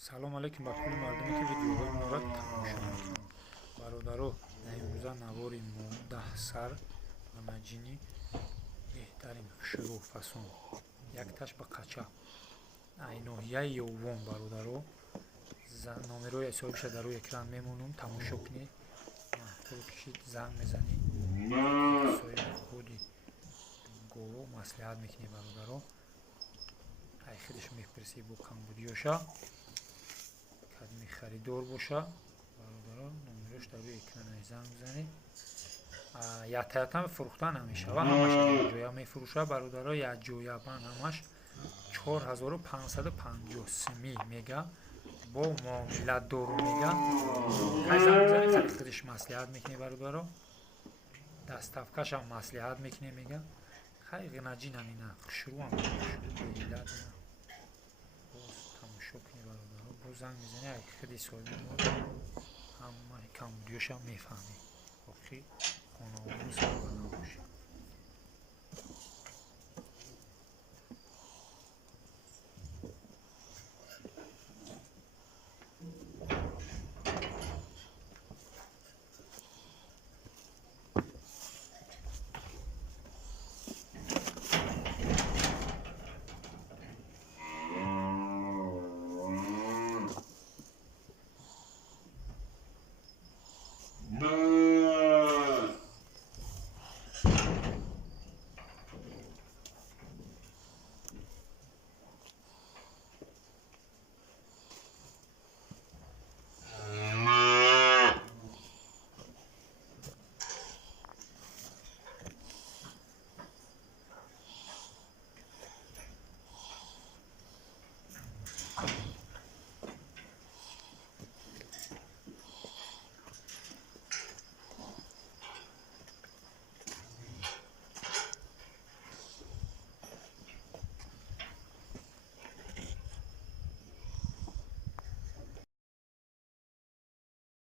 салом алейкум ба кулли мардуме ки видеоҳои моро тамошо мекунанд. бародаро, имрӯза навори 10 сар ва наҷини беҳтарин хушрӯ фасон якташ ба қача айноҳияи ёвон. бародаро, номерои ҳисобиша дар рӯи экран мемонам, тамошо кунед. маҳтоби кишид занг мезанӣ, соҳиби худи горо маслиҳат мекунӣ. бародаро, ай худаш мепурсӣ бо камбудиёша кадми харидор боша. бародаро, номерош дар рӯи экран занг бизанед. ята фурӯхта намешава, ҳамаш якҷоя мефурӯша. бародаро, якҷоябан ҳамаш 4553 мега бо муомиладору мега. ай занг бизанед, хеле худаш маслиҳат мекунӣ. бародаро, дастафкашам маслиҳат мекунӣ, мега хай ғинаҷинам ина хушрӯам шуд боз тамошо кунӣ. бародаро, боз занг мезанӣ, ай худи соҳиби мо ҳамаи камбудиёшам мефаҳмӣ. охир хонаводи сарвар набошед.